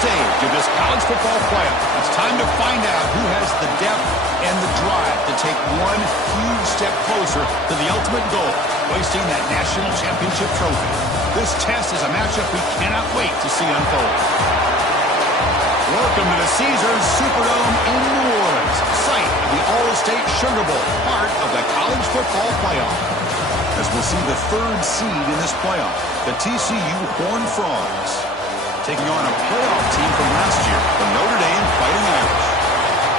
stage of this college football playoff. It's time to find out who has the depth and the drive to take one huge step closer to the ultimate goal, hoisting that national championship trophy. This test is a matchup we cannot wait to see unfold. Welcome to the Caesars Superdome in New Orleans, site of the All-State Sugar Bowl, part of the college football playoff. As we'll see the third seed in this playoff, the TCU Horned Frogs, taking on a playoff team from last year, the Notre Dame Fighting Irish.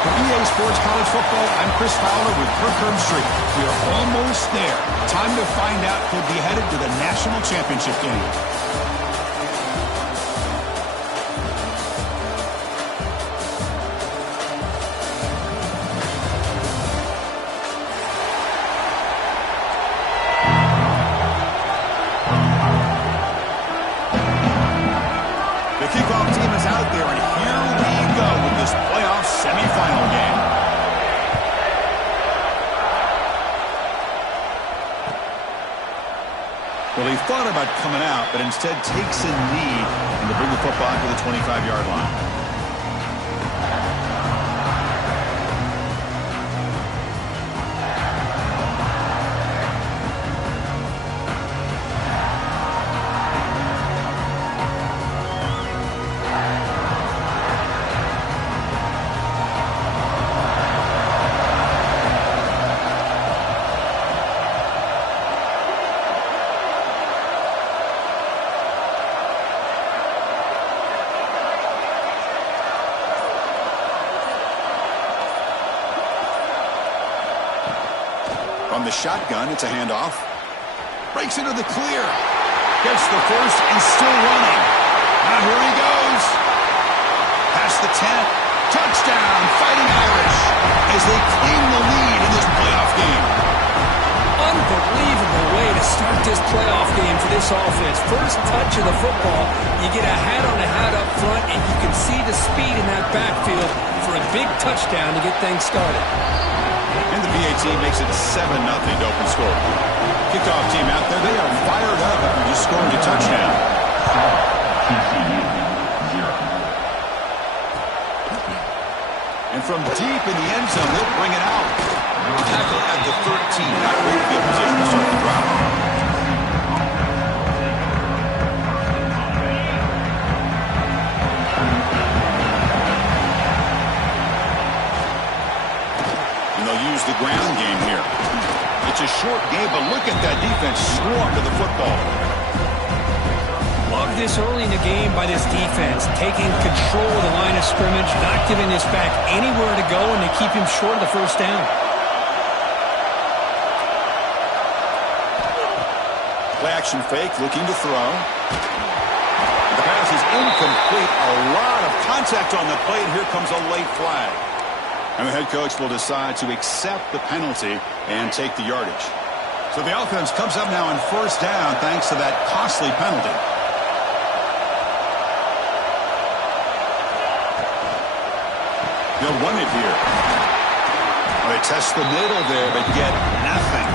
For EA Sports College Football, I'm Chris Fowler with Kirk Herbstreit. We are almost there. Time to find out who'll be headed to the national championship game. Well, he thought about coming out, but instead takes a knee and to bring the football to the 25-yard line. From the shotgun, it's a handoff. Breaks into the clear. Gets the first and still running. Now here he goes. Past the 10. Touchdown, Fighting Irish, as they claim the lead in this playoff game. Unbelievable way to start this playoff game for this offense. First touch of the football, you get a hat-on-a-hat up front, and you can see the speed in that backfield for a big touchdown to get things started. And the VA team makes it 7-0 to open score. Kickoff team out there, they are fired up after just scoring a touchdown. And from deep in the end zone, they'll bring it out. Tackle at the 13. Not great field position to start the drive. Use the ground game here. It's a short game, but look at that defense swarm to the football. Love this early in the game by this defense, taking control of the line of scrimmage, not giving this back anywhere to go, and they keep him short of the first down. Play action fake, looking to throw. The pass is incomplete. A lot of contact on the play, and here comes a late flag. And the head coach will decide to accept the penalty and take the yardage. So the offense comes up now on first down thanks to that costly penalty. They'll run it here. Well, they test the middle there, but get nothing.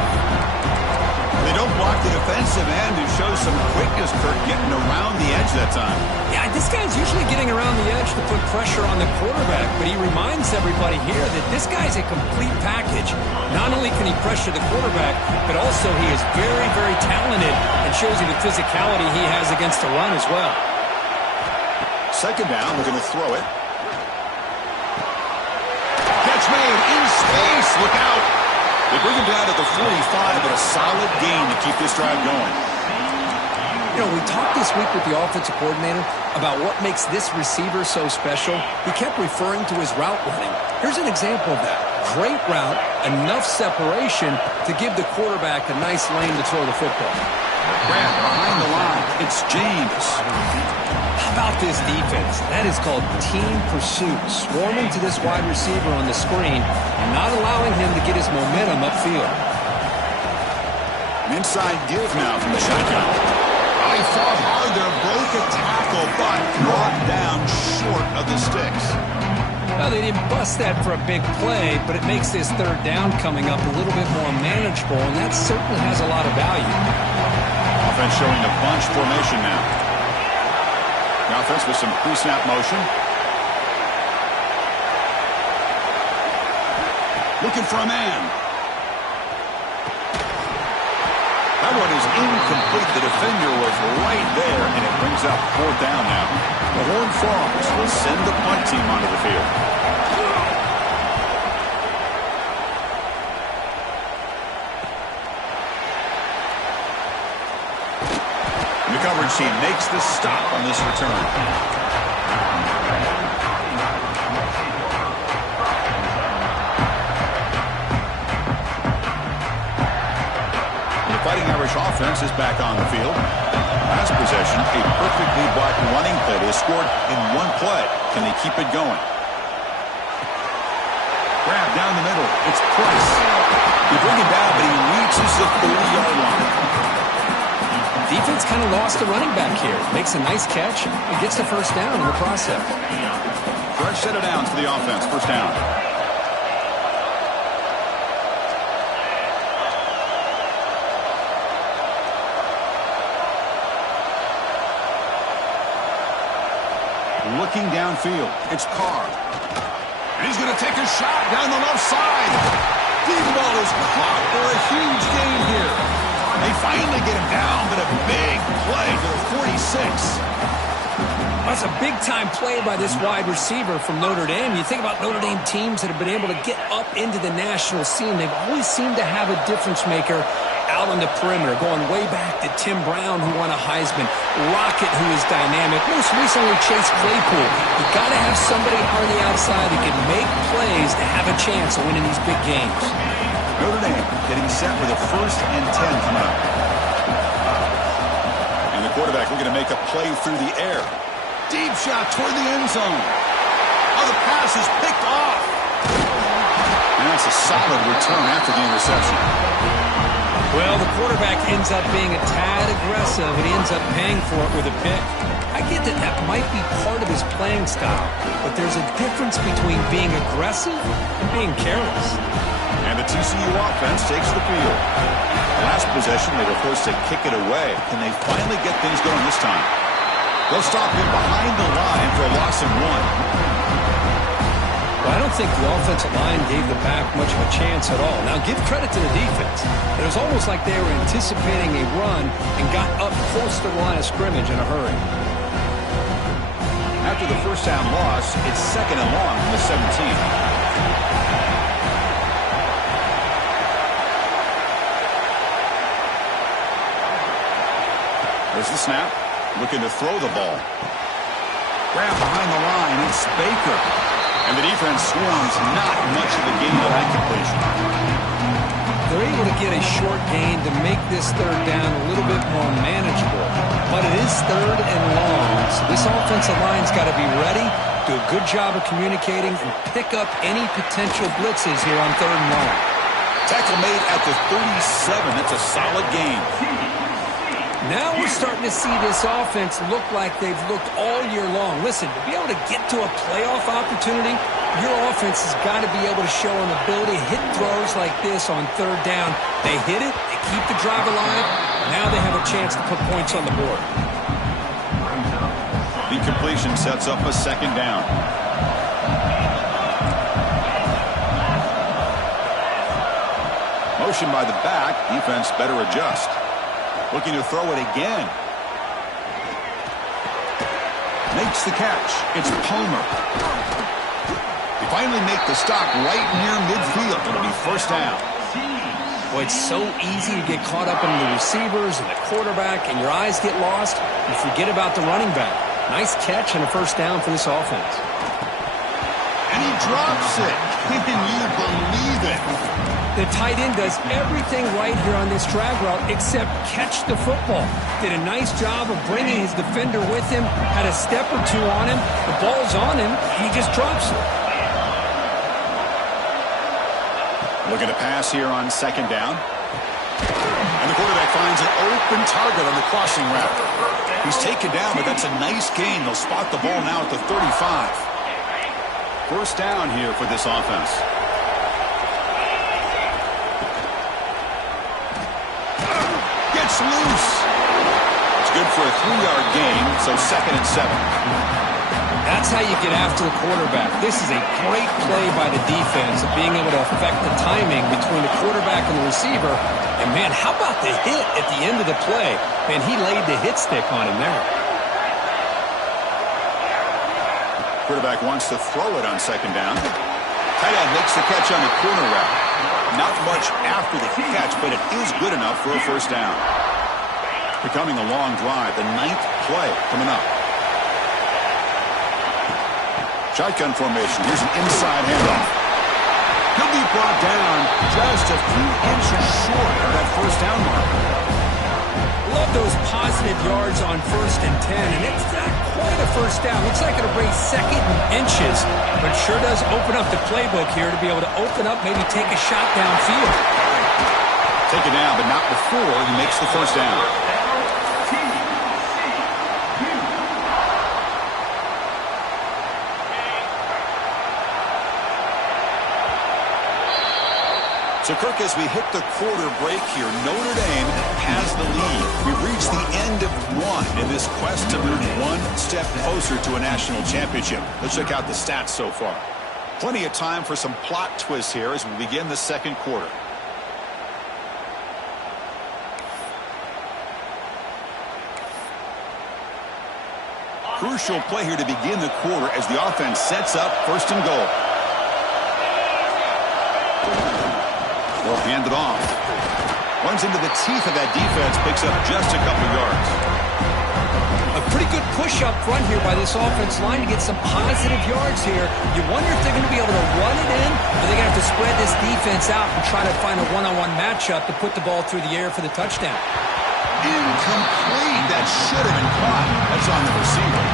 They don't block the defensive end, who shows some quickness, Kirk, getting around the edge that time. Yeah, this guy's usually getting around the edge to put pressure on the quarterback, but he reminds everybody here that this guy's a complete package. Not only can he pressure the quarterback, but also he is very, very talented and shows you the physicality he has against the run as well. Second down, looking to throw it. Catch made in space. Look out. They bring him down at the 45, but a solid gain to keep this drive going. You know, we talked this week with the offensive coordinator about what makes this receiver so special. He kept referring to his route running. Here's an example of that. Great route, enough separation to give the quarterback a nice lane to throw the football. Grab behind the line. It's James. How about this defense? That is called team pursuit. Swarming to this wide receiver on the screen and not allowing him to get his momentum upfield. An inside give now from the shotgun. Oh, he fought hard there, broke a tackle, but brought down short of the sticks. Well, they didn't bust that for a big play, but it makes this third down coming up a little bit more manageable, and that certainly has a lot of value. Offense showing a bunch formation now. The offense with some pre-snap motion. Looking for a man. That one is incomplete. The defender was right there, and it brings up 4th down now. The Horned Frogs will send the punt team onto the field. The coverage team makes the stop on this return. Fighting Irish offense is back on the field. Last possession, a perfectly blocked running play. They scored in one play. Can they keep it going? Grab down the middle. It's Price. They bring him down, but he reaches the 30-yard line. Defense kind of lost the running back here. Makes a nice catch and gets the first down in the process. Fresh set of downs for the offense. First down. Looking downfield, it's Carr. And he's going to take a shot down the left side. Deep ball is caught for a huge gain here. They finally get him down, but a big play for the 46. That's a big-time play by this wide receiver from Notre Dame. You think about Notre Dame teams that have been able to get up into the national scene. They've always seemed to have a difference maker out on the perimeter, going way back to Tim Brown, who won a Heisman, Rocket, who is dynamic, most recently Chase Claypool. You've got to have somebody on the outside who can make plays to have a chance of winning these big games. Notre Dame getting set with a 1st and 10 coming up. And the quarterback looking to make a play through the air. Deep shot toward the end zone. Oh, the pass is picked off. And that's a solid return after the interception. Well, the quarterback ends up being a tad aggressive, and he ends up paying for it with a pick. I get that that might be part of his playing style, but there's a difference between being aggressive and being careless. And the TCU offense takes the field. Last possession, they were forced to kick it away. Can they finally get things going this time? They'll stop him behind the line for a loss of 1. Well, I don't think the offensive line gave the back much of a chance at all. Now, give credit to the defense. It was almost like they were anticipating a run and got up close to the line of scrimmage in a hurry. After the first down loss, it's 2nd and long from the 17. There's the snap. Looking to throw the ball. Grab behind the line. It's Baker. And the defense swarms not much of a gain on that completion. They're able to get a short gain to make this 3rd down a little bit more manageable. But it is 3rd and long, so this offensive line's got to be ready, do a good job of communicating, and pick up any potential blitzes here on 3rd and long. Tackle made at the 37. That's a solid gain. Now we're starting to see this offense look like they've looked all year long. Listen, to be able to get to a playoff opportunity, your offense has got to be able to show an ability to hit throws like this on 3rd down. They hit it, they keep the drive alive, now they have a chance to put points on the board. The completion sets up a 2nd down. Motion by the back, defense better adjust. Looking to throw it again. Makes the catch. It's Palmer. They finally make the stop right near midfield. It'll be 1st down. Boy, it's so easy to get caught up in the receivers and the quarterback, and your eyes get lost. You forget about the running back. Nice catch and a 1st down for this offense. And he drops it. Can you believe it? The tight end does everything right here on this drag route except catch the football. Did a nice job of bringing his defender with him, had a step or two on him, the ball's on him, and he just drops it. Looking to pass here on 2nd down. And the quarterback finds an open target on the crossing route. He's taken down, but that's a nice gain. They'll spot the ball now at the 35. 1st down here for this offense. Loose. That's good for a 3-yard gain, so 2nd and 7. That's how you get after the quarterback. This is a great play by the defense of being able to affect the timing between the quarterback and the receiver. And, man, how about the hit at the end of the play? Man, he laid the hit stick on him there. Quarterback wants to throw it on 2nd down. Tight end makes the catch on the corner route. Not much after the catch, but it is good enough for a 1st down. Becoming a long drive, the 9th play coming up. Shotgun formation. Here's an inside handoff. He'll be brought down just a few inches short of that 1st down mark. Love those positive yards on 1st and 10, and it's not quite a 1st down. Looks like it'll bring 2nd and inches, but sure does open up the playbook here to be able to open up, maybe take a shot downfield. Take it down, but not before he makes the 1st down. So, Kirk, as we hit the quarter break here, Notre Dame has the lead. We've reached the end of one in this quest to move one step closer to a national championship. Let's check out the stats so far. Plenty of time for some plot twists here as we begin the 2nd quarter. Crucial play here to begin the quarter as the offense sets up 1st and goal. Will hand it off. Runs into the teeth of that defense, picks up just a couple yards. A pretty good push up front here by this offense line to get some positive yards here. You wonder if they're going to be able to run it in, or they're going to have to spread this defense out and try to find a one-on-one matchup to put the ball through the air for the touchdown. Incomplete. That should have been caught. That's on the receiver.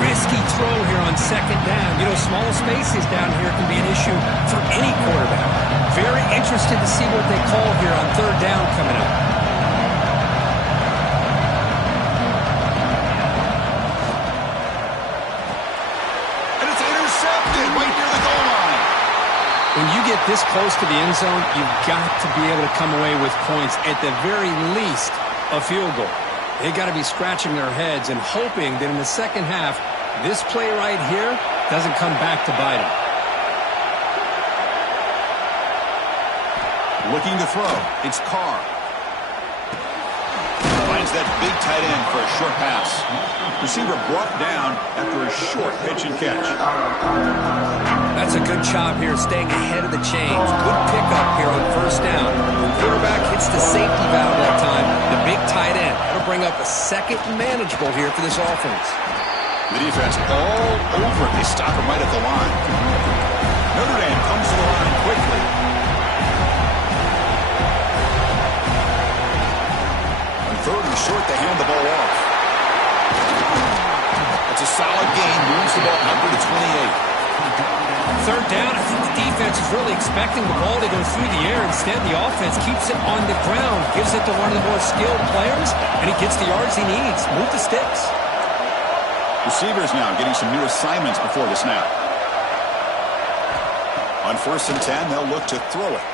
Risky throw here on 2nd down. You know, small spaces down here can be an issue for any quarterback. Very interested to see what they call here on 3rd down coming up. And it's intercepted right near the goal line. When you get this close to the end zone, you've got to be able to come away with points. At the very least, a field goal. They got to be scratching their heads and hoping that in the 2nd half, this play right here doesn't come back to bite them. Looking to throw. It's Carr. Finds that big tight end for a short pass. Receiver brought down after a short pitch and catch. That's a good job here, staying ahead of the chains. Good pickup here on 1st down. The quarterback hits the safety valve that time. The big tight end. That'll bring up a 2nd manageable here for this offense. The defense all over it. They stop him right at the line. Notre Dame comes to the line quickly. On 3rd and short, they hand the ball off. It's a solid gain. Moves the ball under to 28. 3rd down, I think the defense is really expecting the ball to go through the air. Instead, the offense keeps it on the ground, gives it to one of the more skilled players, and he gets the yards he needs. Move the sticks. Receivers now getting some new assignments before the snap. On 1st and 10, they'll look to throw it.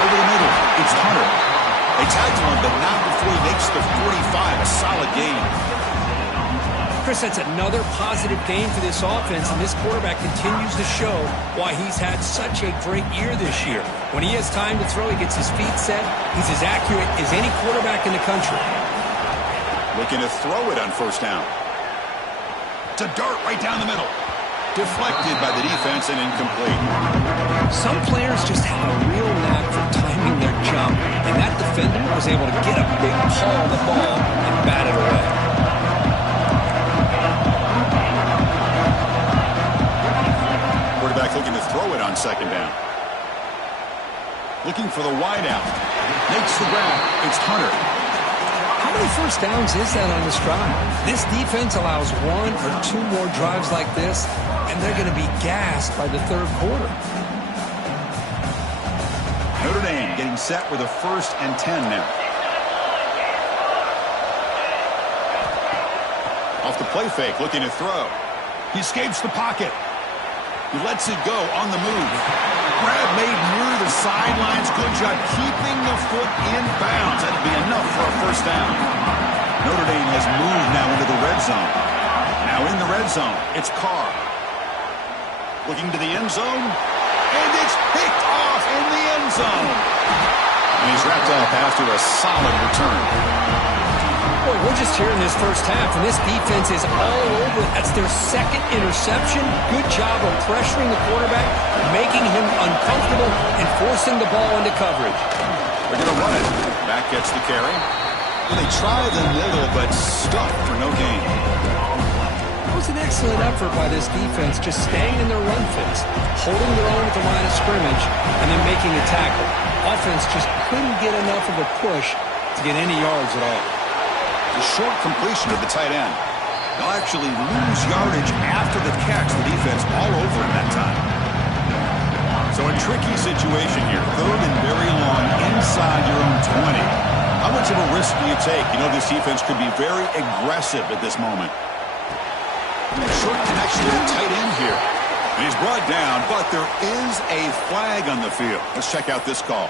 Over the middle, it's Hunter. They tackle him, but not before he makes the 45, a solid gain. Chris, that's another positive game for this offense, and this quarterback continues to show why he's had such a great year this year. When he has time to throw, he gets his feet set. He's as accurate as any quarterback in the country. Looking to throw it on 1st down. To dart right down the middle. Deflected by the defense and incomplete. Some players just have a real knack for timing their jump, and that defender was able to get a big paw on the ball and bat it away. Quarterback looking to throw it on 2nd down. Looking for the wide out. Makes the grab. It's Hunter. How many 1st downs is that on this drive? This defense allows 1 or 2 more drives like this, and they're going to be gassed by the 3rd quarter. Notre Dame getting set with a 1st and 10 now. Off the play fake, looking to throw. He escapes the pocket. He lets it go on the move. Grab made near the sidelines. Good job keeping the foot in bounds. That'll be enough for a first down. Notre Dame has moved now into the red zone. Now in the red zone, it's Carr. Looking to the end zone. And it's picked off in the end zone. And he's wrapped up after a solid return. Boy, we're just here in this first half, and this defense is all over it. That's their second interception. Good job of pressuring the quarterback, making him uncomfortable, and forcing the ball into coverage. They're going to run it. Back gets the carry. And they try the middle, but stuffed for no gain. It was an excellent effort by this defense, just staying in their run fits, holding their own at the line of scrimmage, and then making a tackle. Offense just couldn't get enough of a push to get any yards at all. The short completion of the tight end. They'll actually lose yardage after the catch. The defense all over in that time. So a tricky situation here. Third and very long inside your own 20. How much of a risk do you take? You know this defense could be very aggressive at this moment. Short connection to the tight end here. And he's brought down, but there is a flag on the field. Let's check out this call.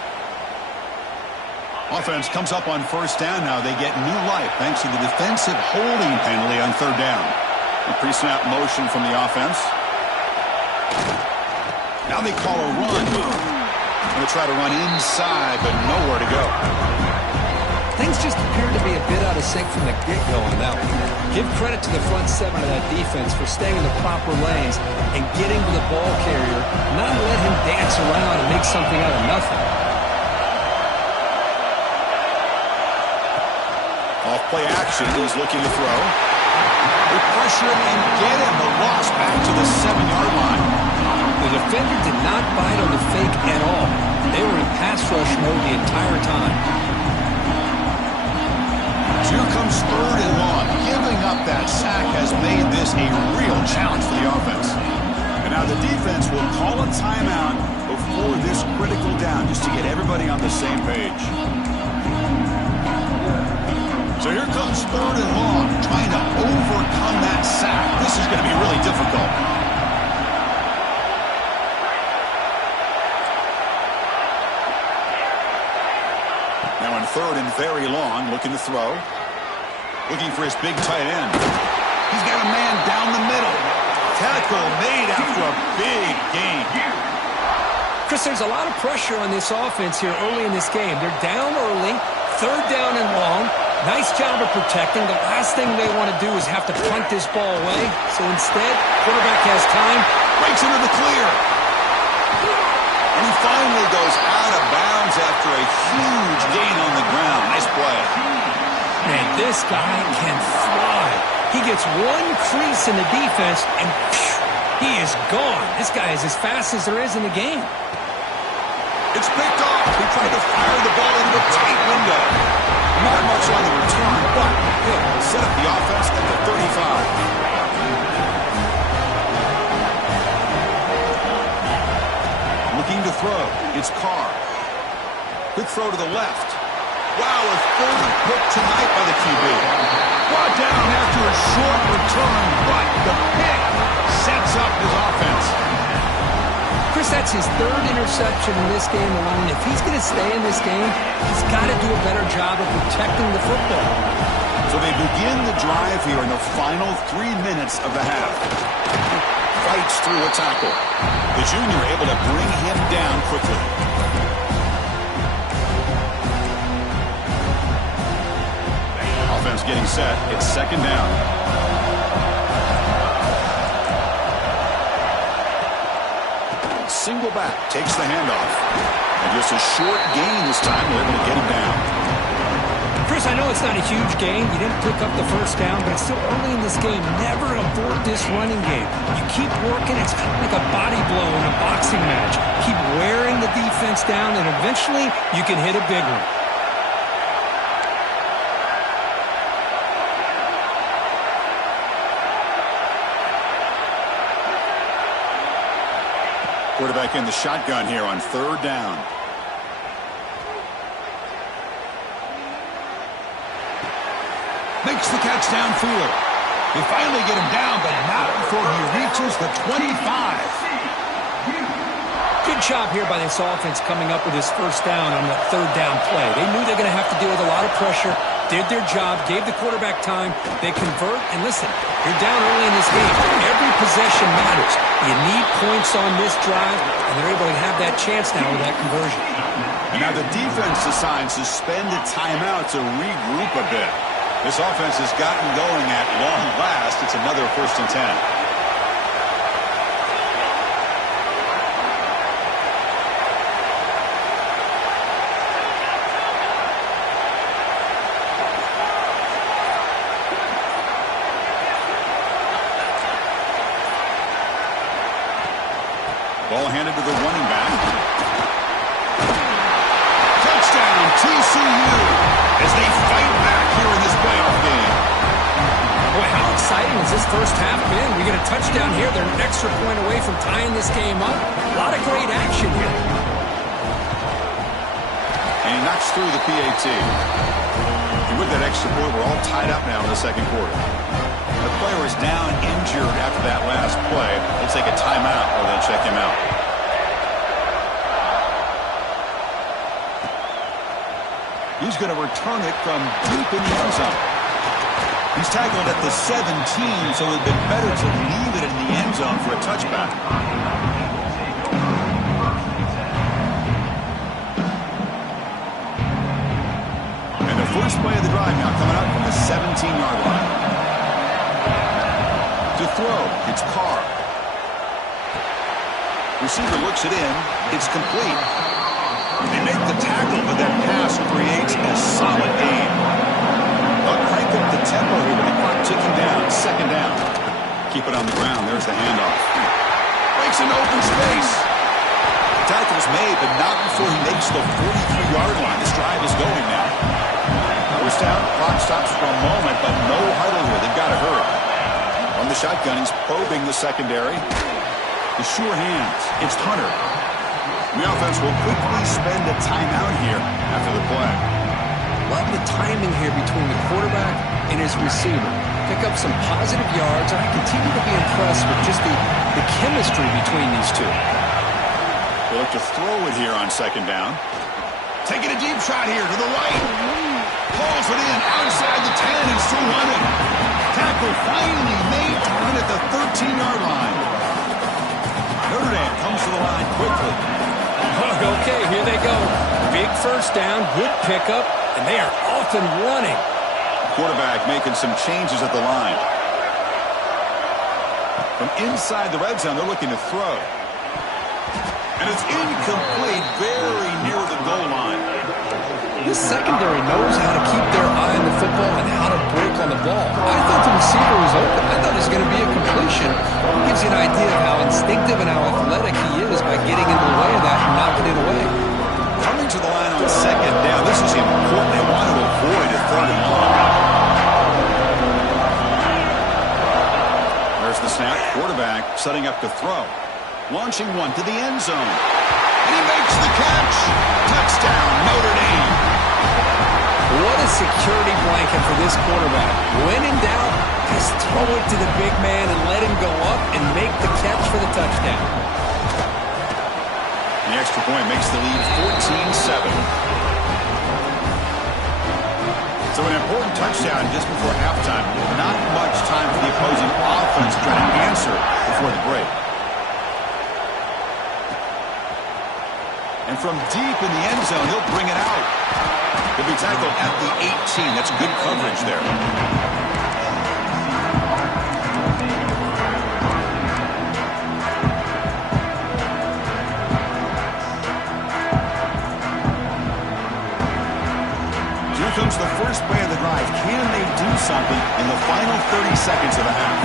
Offense comes up on first down now. They get new life thanks to the defensive holding penalty on third down. A pre-snap motion from the offense. Now they call a run. Going to try to run inside, but nowhere to go. Things just appear to be a bit out of sync from the get-go on that one. Give credit to the front seven of that defense for staying in the proper lanes and getting to the ball carrier, not let him dance around and make something out of nothing. Off play action, he's looking to throw. They pressure him and get him. The loss back to the 7-yard line. The defender did not bite on the fake at all. They were in pass rush mode the entire time. So here comes third and long. Giving up that sack has made this a real challenge for the offense. And now the defense will call a timeout before this critical down just to get everybody on the same page. So here comes third and long, trying to overcome that sack. This is going to be really difficult. Now on third and very long, looking to throw. Looking for his big tight end. He's got a man down the middle. Tackle made after a big gain. Chris, there's a lot of pressure on this offense here early in this game. They're down early, third down and long. Nice job of protecting. The last thing they want to do is have to punt this ball away. So instead, quarterback has time. Breaks into the clear. And he finally goes out of bounds after a huge gain on the ground. Nice play. Man, this guy can fly. He gets one crease in the defense, and he is gone. This guy is as fast as there is in the game. It's picked off. He tried to fire the ball into a tight window. Not much on the return, but he'll set up the offense at the 35. Looking to throw. It's Carr. Quick throw to the left. Wow, a third pick tonight by the QB. Brought down after a short return, but the pick sets up his offense. Chris, that's his third interception in this game alone. If he's going to stay in this game, he's got to do a better job of protecting the football. So they begin the drive here in the final 3 minutes of the half. Fights through a tackle. The junior able to bring him down quickly. Offense getting set. It's second down. Single back takes the handoff. And just a short gain this time. They're able to get him down. Chris, I know it's not a huge game. You didn't pick up the first down, but it's still early in this game. Never abort this running game. You keep working. It's kind of like a body blow in a boxing match. Keep wearing the defense down, and eventually you can hit a big one. Quarterback in the shotgun here on third down. Makes the catch downfield. They finally get him down, but not before he reaches the 25. Good job here by this offense coming up with his first down on that third down play. They knew they were going to have to deal with a lot of pressure, did their job, gave the quarterback time. They convert, and listen, you're down early in this game. Every possession matters. You need points on this drive, and they're able to have that chance now with that conversion. And now the defense decides to spend a timeout to regroup a bit. This offense has gotten going at long last. It's another 1st and 10. Ball handed to the running back. Touchdown, TCU, as they fight back here in this playoff game. Boy, how exciting has this first half been? We get a touchdown here. They're an extra point away from tying this game up. A lot of great action here. And he knocks through the PAT. And with that extra point, we're all tied up now in the second quarter. The player is down injured after that last play. They'll take a timeout or they'll check him out. He's going to return it from deep in the end zone. He's tackled at the 17, so it would have been better to leave it in the end zone for a touchback. And the first play of the drive now coming up from the 17-yard line. To throw, it's Carr. Receiver looks it in. It's complete. They make the tackle, but that pass creates a solid gain. They'll crank up the tempo here with the clock ticking down. 2nd down. Keep it on the ground. There's the handoff. Breaks an open space. The tackle's made, but not before he makes the 43-yard line. This drive is going now. First down, clock stops for a moment, but no huddle here. They've got to hurry. From the shotgun, he's probing the secondary. The sure hands. It's Hunter. And the offense will quickly spend a timeout here after the play. Love the timing here between the quarterback and his receiver. Pick up some positive yards, and I continue to be impressed with just the chemistry between these two. They look to throw it here on 2nd down. Taking a deep shot here to the right. Pulls it in outside the 10 and still running. Tackle finally made down at the 13-yard line. Notre Dame comes to the line quickly. Okay, here they go. Big first down, good pickup, and they are off and running. Quarterback making some changes at the line. From inside the red zone, they're looking to throw. And it's incomplete, very near the goal line. This secondary knows how to keep their eye on the football and how to break on the ball. I thought the receiver was open. I thought it was going to be a completion. It gives you an idea of how instinctive and how athletic he is by getting in the way of that and knocking it away. Coming to the line on 2nd down, this is important. They want to avoid a 3rd and long. There's the snap. Quarterback setting up to throw. Launching one to the end zone. And he makes the catch. Touchdown, Notre Dame. What a security blanket for this quarterback. When in doubt, just throw it to the big man and let him go up and make the catch for the touchdown. The extra point makes the lead 14-7. So an important touchdown just before halftime. Not much time for the opposing offense to try to answer before the break. And from deep in the end zone, he'll bring it out. He'll be tackled at the 18. That's good coverage there. Here comes the first play of the drive. Can they do something in the final 30 seconds of the half?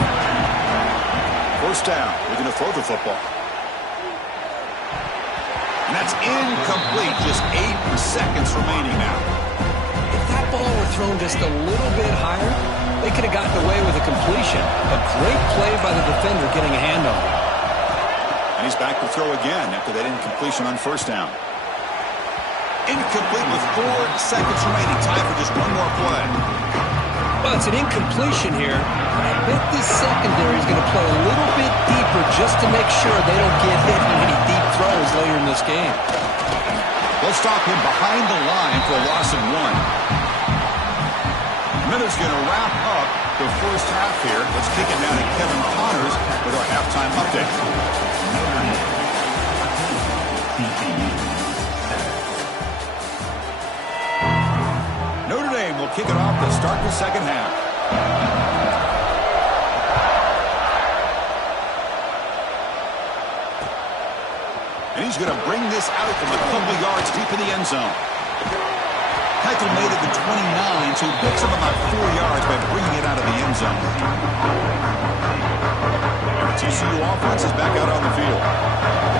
First down. They're going to throw the football. And that's incomplete. Just 8 seconds remaining now. If that ball were thrown just a little bit higher, they could have gotten away with a completion. A great play by the defender getting a hand on it. And he's back to throw again after that incompletion on first down. Incomplete with 4 seconds remaining. Time for just one more play. Well, it's an incompletion here. I bet this secondary is going to play a little bit deeper just to make sure they don't get hit on any deep throws plays later in this game. They'll stop him behind the line for a loss of 1. Miller's going to wrap up the first half here. Let's kick it down to Kevin Connors with our halftime update. Notre Dame will kick it off to start the second half. And he's going to bring this out from a couple yards deep in the end zone. Heupel made it to 29, so he picks up about 4 yards by bringing it out of the end zone. The TCU offense is back out on the field.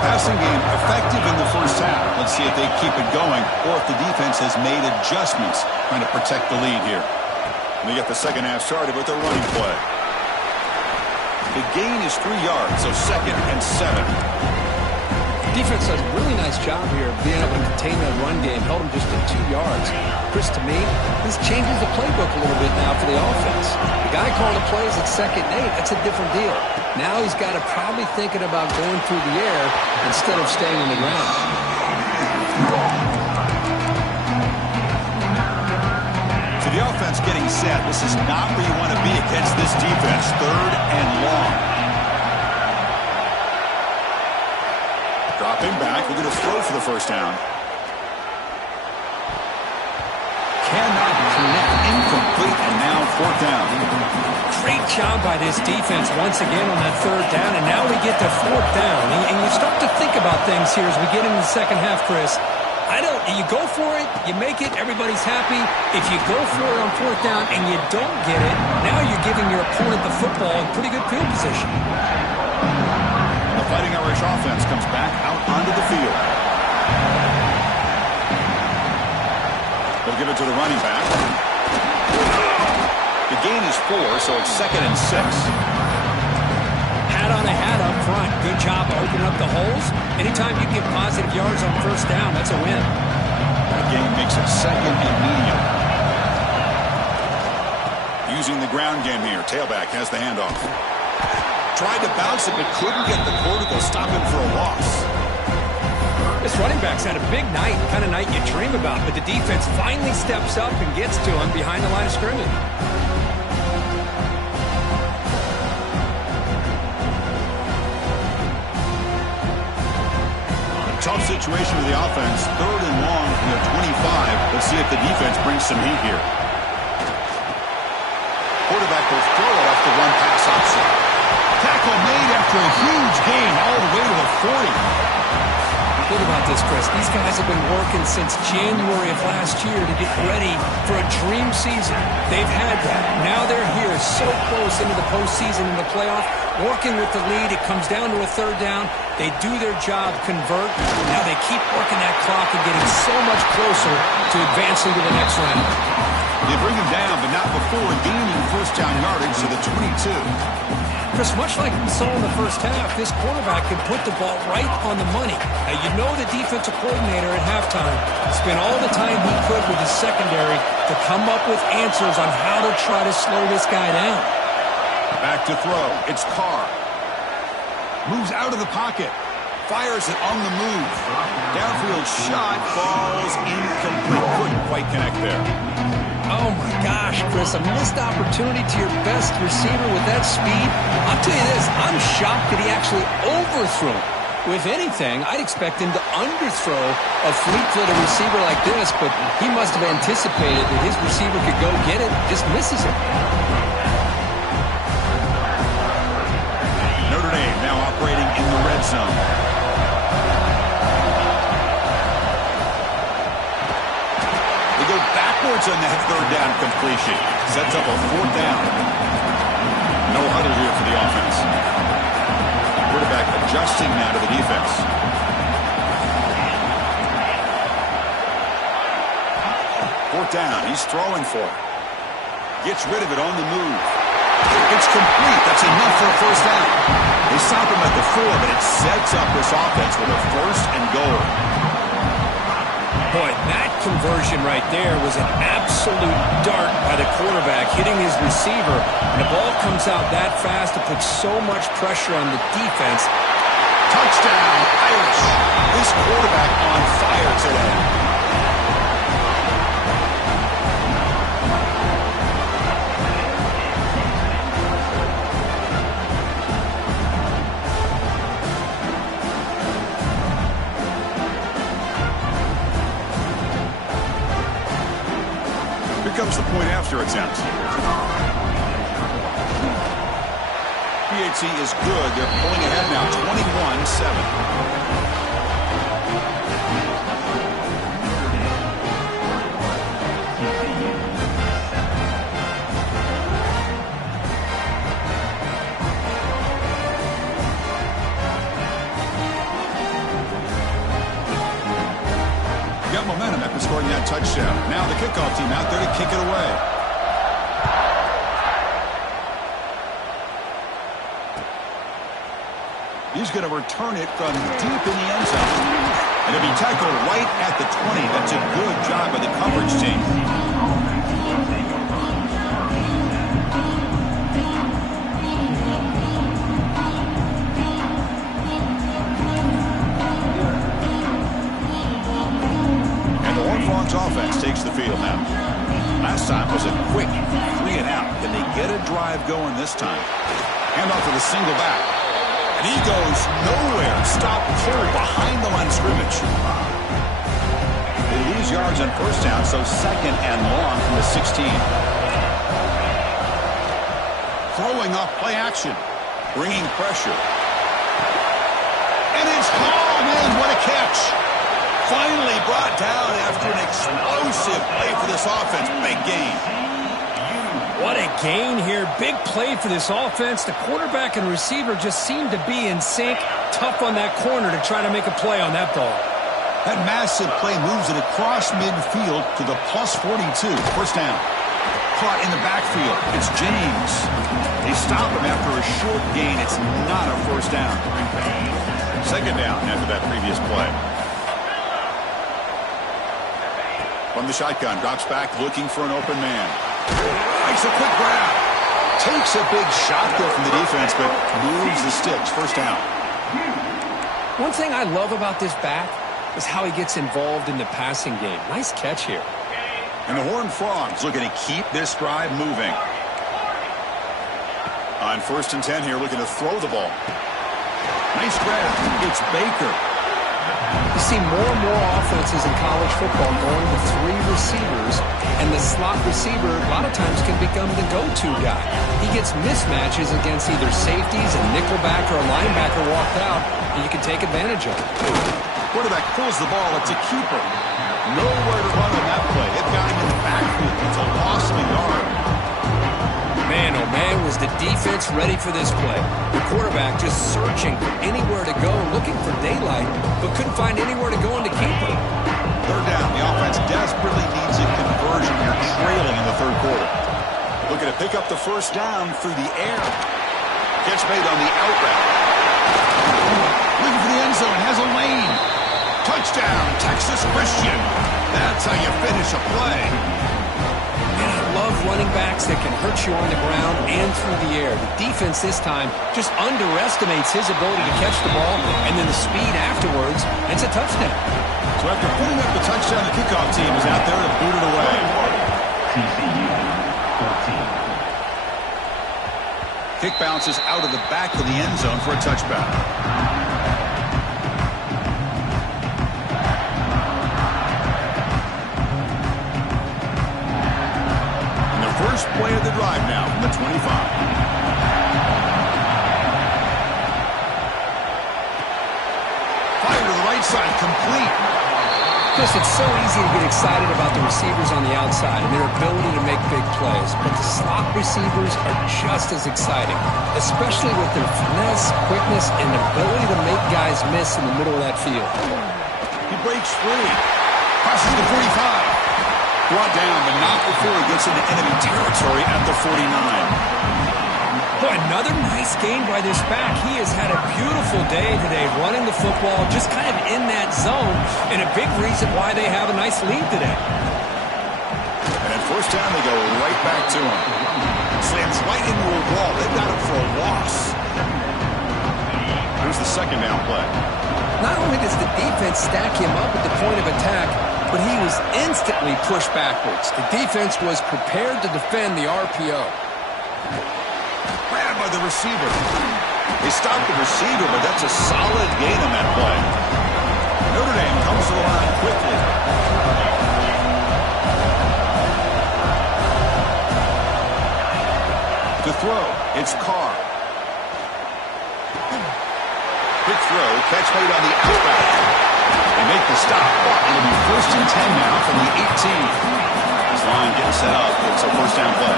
Passing game effective in the first half. Let's see if they keep it going or if the defense has made adjustments trying to protect the lead here. And they get the second half started with a running play. The gain is 3 yards, so 2nd and 7. Defense does a really nice job here of being able to contain that run game, held him just at 2 yards. Chris, to me, this changes the playbook a little bit now for the offense. The guy calling the plays at 2nd and 8, that's a different deal. Now he's got to probably thinking about going through the air instead of staying on the ground. So the offense getting set. This is not where you want to be against this defense. 3rd and long. Dropping back, we're going to throw for the first down. Cannot connect, incomplete, and now 4th down. Great job by this defense once again on that 3rd down, and now we get to 4th down. And you start to think about things here as we get into the second half, Chris. You go for it, you make it, everybody's happy. If you go for it on 4th down and you don't get it, now you're giving your opponent the football in pretty good field position. The Fighting Irish offense comes back out onto the field. They'll give it to the running back. The gain is 4, so it's 2nd and 6. Hat on a hat up front. Good job opening up the holes. Anytime you get positive yards on 1st down, that's a win. The gain makes it 2nd and medium. Using the ground game here. Tailback has the handoff. Tried to bounce it, but couldn't get the quarter. They'll stop him for a loss. This running back's had a big night, the kind of night you dream about, but the defense finally steps up and gets to him behind the line of scrimmage. Tough situation for the offense. 3rd and long from their 25. Let's see if the defense brings some heat here. Quarterback will throw it off the run pass option. Tackle made after a huge gain all the way to the 40. Think about this, Chris. These guys have been working since January of last year to get ready for a dream season. They've had that. Now they're here so close into the postseason and the playoff, working with the lead. It comes down to a 3rd down. They do their job, convert. Now they keep working that clock and getting so much closer to advancing to the next round. They bring him down, but not before gaining 1st down yardage to the 22. Chris, much like we saw in the first half, this quarterback can put the ball right on the money. Now, you know the defensive coordinator at halftime spent all the time he could with his secondary to come up with answers on how to try to slow this guy down. Back to throw. It's Carr. Moves out of the pocket. Fires it on the move. Downfield shot falls incomplete. Couldn't quite connect there. Oh, my gosh, Chris, a missed opportunity to your best receiver with that speed. I'll tell you this, I'm shocked that he actually overthrew. If anything, I'd expect him to underthrow a fleet-footed receiver like this, but he must have anticipated that his receiver could go get it, just misses it. Notre Dame now operating in the red zone. Go backwards on that 3rd down completion. Sets up a 4th down. No huddle here for the offense. Quarterback adjusting now to the defense. 4th down. He's throwing for it. Gets rid of it on the move. It's complete. That's enough for a 1st down. They stop him at the 4, but it sets up this offense with a 1st and goal. Boy, that conversion right there was an absolute dart by the quarterback, hitting his receiver. And the ball comes out that fast to put so much pressure on the defense. Touchdown, Irish. This quarterback on fire today. Here comes the point after attempt. PAT is good. They're pulling ahead now, 21-7. Got momentum after scoring that touchdown. Now the kickoff team out there to kick it away. He's going to return it from deep in the end zone. And it'll be tackled right at the 20. That's a good job by the coverage team. Offense takes the field now. Last time was a quick 3 and out. Can they get a drive going this time? Hand off to the single back. And he goes nowhere. Stop cold behind the line of scrimmage. They lose yards on first down, so second and long from the 16. Throwing off play action. Bringing pressure. And it's hauled in. What a catch. Finally brought down after an explosive play for this offense. Big gain. What a gain here. Big play for this offense. The quarterback and receiver just seem to be in sync. Tough on that corner to try to make a play on that ball. That massive play moves it across midfield to the plus 42. First down. Caught in the backfield. It's James. They stop him after a short gain. It's not a first down. Second down after that previous play. From the shotgun, drops back, looking for an open man. Makes a quick grab. Takes a big shot there from the defense, but moves the sticks. First down. One thing I love about this back is how he gets involved in the passing game. Nice catch here. And the Horned Frogs looking to keep this drive moving. On 1st and 10 here, looking to throw the ball. Nice grab. It's Baker. You see more and more offenses in college football going with 3 receivers, and the slot receiver a lot of times can become the go-to guy. He gets mismatches against either safeties, a nickelback, or a linebacker walked out, and you can take advantage of it. Quarterback pulls the ball. It's a keeper. Nowhere to run on that play. It got him in the backfield. It's a loss of a yard. Man, oh man, was the defense ready for this play. The quarterback just searching for anywhere to go, looking for daylight, but couldn't find anywhere to go in to keep it. Third down. The offense desperately needs a conversion here, trailing in the third quarter. Looking to pick up the first down through the air. Catch made on the out route. Looking for the end zone. Has a lane. Touchdown, Texas Christian. That's how you finish a play. Running backs that can hurt you on the ground and through the air. The defense this time just underestimates his ability to catch the ball, and then the speed afterwards, it's a touchdown. So after putting up the touchdown, the kickoff team is out there to boot it away. Kick bounces out of the back of the end zone for a touchback. First play of the drive now from the 25. Fire to the right side, complete. Chris, it's so easy to get excited about the receivers on the outside and their ability to make big plays, but the slot receivers are just as exciting, especially with their finesse, quickness, and ability to make guys miss in the middle of that field. He breaks free. Crosses the 45. Brought down, but not before he gets into enemy territory at the 49. Boy, another nice game by this back. He has had a beautiful day today running the football, just kind of in that zone, and a big reason why they have a nice lead today. And at first down, they go right back to him. Slams right into a wall. They've got him for a loss. Here's the second down play. Not only does the defense stack him up at the point of attack, but he was instantly pushed backwards. The defense was prepared to defend the RPO. Grabbed by the receiver. They stopped the receiver, but that's a solid gain on that play. Notre Dame comes to the line quickly. To throw, it's Carr. Quick throw, catch made on the outback. They make the stop. It'll be 1st and 10 now from the 18. This line getting set up. It's a first down play.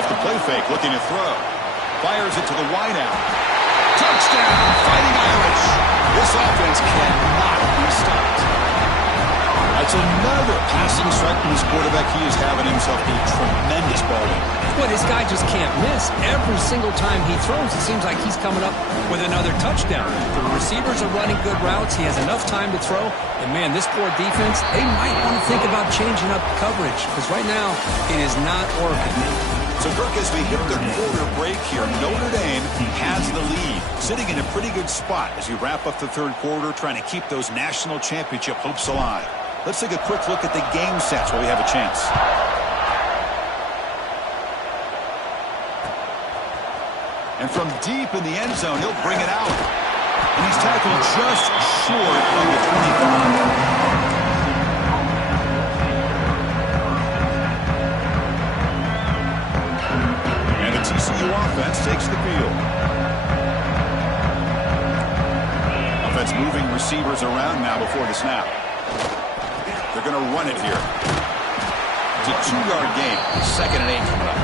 Off the play fake, looking to throw. Fires it to the wideout. Touchdown, Fighting Irish. This offense cannot be stopped. That's another passing strike from this quarterback. He is having himself a tremendous ball game. Well, this guy just can't miss. Every single time he throws, it seems like he's coming up with another touchdown. The receivers are running good routes. He has enough time to throw. And, man, this poor defense, they might want to think about changing up coverage because right now it is not working. So, Kirk, as we hit the quarter break here, Notre Dame has the lead, sitting in a pretty good spot as we wrap up the third quarter, trying to keep those national championship hopes alive. Let's take a quick look at the game sets while we have a chance. And from deep in the end zone, he'll bring it out. And he's tackled just short of the 25. And the TCU offense takes the field. Offense moving receivers around now before the snap. They're going to run it here. It's a 2-yard gain. 2nd and 8 coming up.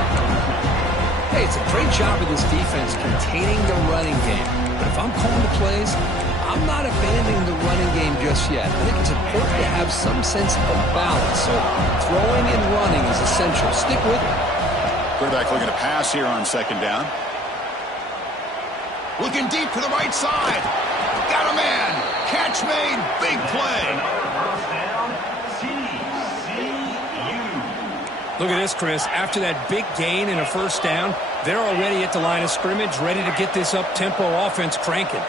Hey, it's a great job of this defense containing the running game. But if I'm calling the plays, I'm not abandoning the running game just yet. I think it's important to have some sense of balance. So throwing and running is essential. Stick with it. Quarterback looking to pass here on 2nd down. Looking deep to the right side. Got a man. Catch made. Big play. Look at this, Chris. After that big gain and a first down, they're already at the line of scrimmage, ready to get this up-tempo offense cranking.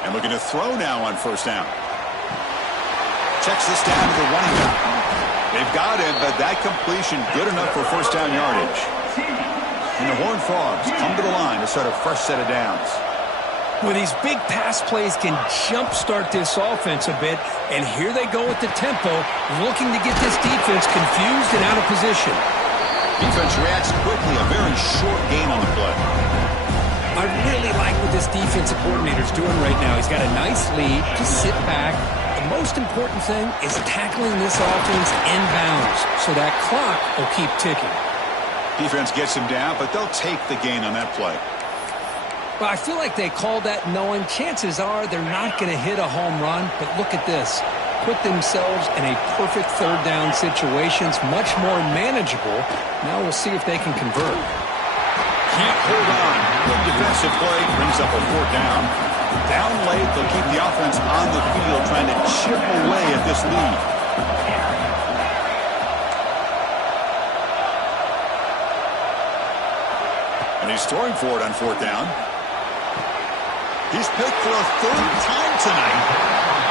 And looking to throw now on 1st down. Checks this down to the running back. They've got him, but that completion good enough for 1st down yardage. And the Horned Frogs come to the line to start a fresh set of downs. Well, these big pass plays can jumpstart this offense a bit, and here they go with the tempo, looking to get this defense confused and out of position. Defense reacts quickly, a very short gain on the play. I really like what this defensive coordinator's doing right now. He's got a nice lead, just sit back. The most important thing is tackling this offense inbounds, so that clock will keep ticking. Defense gets him down, but they'll take the gain on that play. Well, I feel like they called that knowing chances are they're not going to hit a home run, but look at this. Put themselves in a perfect 3rd down situation. It's much more manageable. Now we'll see if they can convert. Can't hold on. Good defensive play brings up a 4th down. Down late, they'll keep the offense on the field trying to chip away at this lead. And he's throwing for it on 4th down. He's picked for a 3rd time tonight.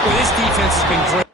Well, this defense has been great.